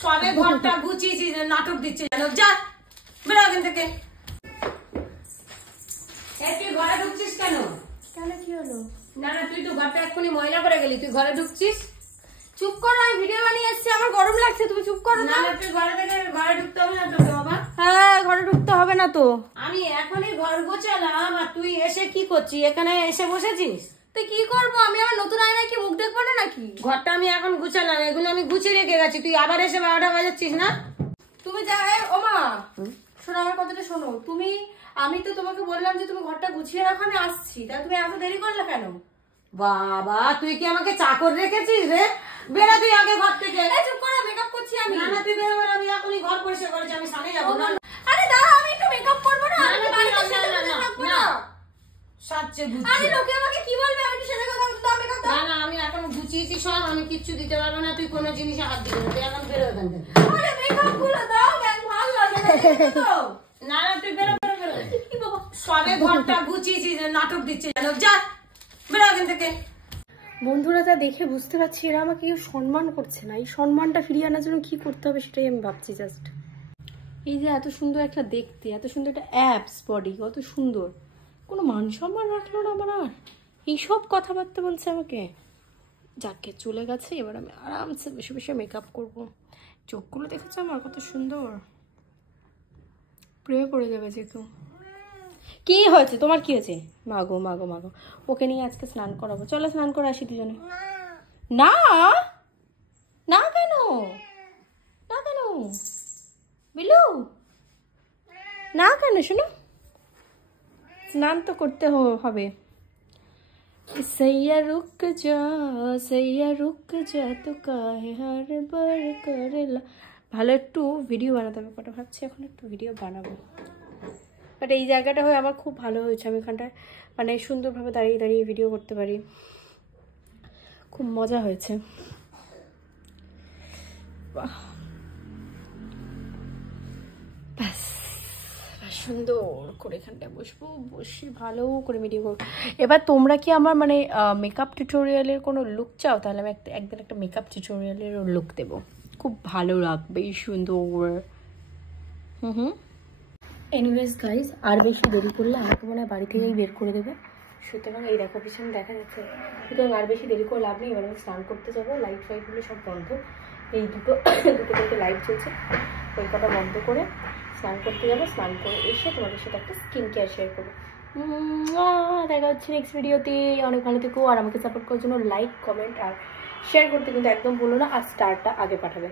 সবে ঘরটা গুছিয়েছি, নাটক দিচ্ছে জানো। যা বেরো এখান থেকে। তুই ঘরে ঢুকছিস কেন? কেন কি হলো? না না, তুই তো ঘরটা এক্ষুনি ময়লা করে গেলি, তুই ঘরে ঢুকছিস? চুপ করো, আমি ভিডিও বানিয়ে এসেছি, আমার গরম লাগছে, তুমি চুপ করো না। না তুই ঘরে থেকে ঘরে ঢুকতে হবে না তোকে বাবা। হ্যাঁ, ঘরে ঢুকতে হবে না তো। আমি এখনই ঘর গোছালাম আর তুই এসে কি করছিস? এখানে এসে বসেছিস? তো কি করবো আমি? আমার নতুন আয়নায় কি মুখ দেখবো না নাকি? ঘরটা আমি এখন গুছালাম, এগুলো আমি গুছিয়ে রেখে গেছি, তুই আবার এসে 12টা বাজাচ্ছিস না? তুমি যা। ও মা, শোনো আমার কথাটা শোনো। আমি তো তোমাকে বললাম যে তুমি ঘরটা গুছিয়ে রাখো, আমি আসছি, তা তুমি এত দেরি করলে কেন? বাবা তুই কি আমাকে চাকর রেখেছিস রে? বেরা তুই আগে ঘর থেকে। চুপ করো, মেকআপ করছি আমি। না না তুই বেরো, আমি এখনই ঘর পরিষ্কার করেছি, আমি সামনে যাবো না। আরে দাঁড়াও, আমি একটু মেকআপ করবো না? আমি বাড়িতে থাকবো না। সাচ্চে আরে লোকে আমাকে কি বলবে? আমি কি সেটা কথা বলতে হবে? না না, আমি এখন গুছিয়েছি সব, আমি কিচ্ছু দিতে পারবো না, তুই কোনো জিনিসে হাত দিবি না, তুই এখন বেরো এখান থেকে। আরে মেকআপ গুলো দাও, ভালো লাগে না তো। না না তুই বেরো বেরো বেরো। সবে ঘরটা গুছিয়েছি, নাটক দিচ্ছে জানো। যা বেরো এখান থেকে। বন্ধুরা তা দেখে বুঝতে পারছি এরা আমাকে কেউ সম্মান করছে না। এই সম্মানটা ফিরিয়ে আনার জন্য কি করতে হবে সেটাই আমি ভাবছি। জাস্ট এই যে এত সুন্দর একটা দেখতে, এত সুন্দর একটা অ্যাপস বডি, কত সুন্দর, কোনো মান সম্মান রাখলো না আমার। আর এইসব কথাবার্তা বলছে আমাকে। যাকে চলে গেছে, এবার আমি আরামসে বসে বসে মেকআপ করবো। চোখগুলো দেখেছো আমার কত সুন্দর, প্রেমে পড়ে যাবে যে কেউ। কি হয়েছে তোমার? কি হয়েছে? মাগো মাগো মাগো, ওকে নিয়ে আজকে স্নান করাবো, চলো স্নান করে আসি দুজনে। না না কেন? না কেন বিলু? না কেন শোনো, স্নান তো করতে হবে। सैया रुक जा तो काहे हर बार करेला। ভালো একটু ভিডিও বানাতে হবে, কটা ভাবছি এখন একটু ভিডিও বানাবো। বাট এই জায়গাটা হয়ে আমার খুব ভালো হয়েছে, আমি এখানটায় মানে সুন্দরভাবে দাঁড়িয়ে দাঁড়িয়ে ভিডিও করতে পারি, খুব মজা হয়েছে। ব্যাস সুন্দর করে এখানটায় বসবো, বসে ভালো করে ভিডিও করবো। এবার তোমরা কি আমার মানে মেকআপ টিউটোরিয়ালের কোনো লুক চাও? তাহলে আমি একদিন একটা মেকআপ টিউটোরিয়ালেরও লুক দেবো, খুব ভালো লাগবে, সুন্দর। এনিওয়েজ গাইজ, আর বেশি দেরি করলে আমাকে মনে হয় বাড়ি থেকেই বের করে দেবে। সুতরাং এই দেখো পিছনে দেখা যাচ্ছে, সুতরাং আর বেশি দেরি করে লাভ নেই। এবার আমি স্নান করতে যাবো, লাইট ফাইটগুলো সব বন্ধ, এই দুটো থেকে লাইট চলছে, ওই কটা বন্ধ করে স্নান করতে যাবো। স্নান করে এসে তোমাদের সাথে একটা স্কিন কেয়ার শেয়ার করবো। দেখা হচ্ছে নেক্সট ভিডিওতে। অনেক ভালো থেকো, আর আমাকে সাপোর্ট করার জন্য লাইক, কমেন্ট আর শেয়ার করতে কিন্তু একদম ভুলো না, আর স্টারটা আগে পাঠাবে।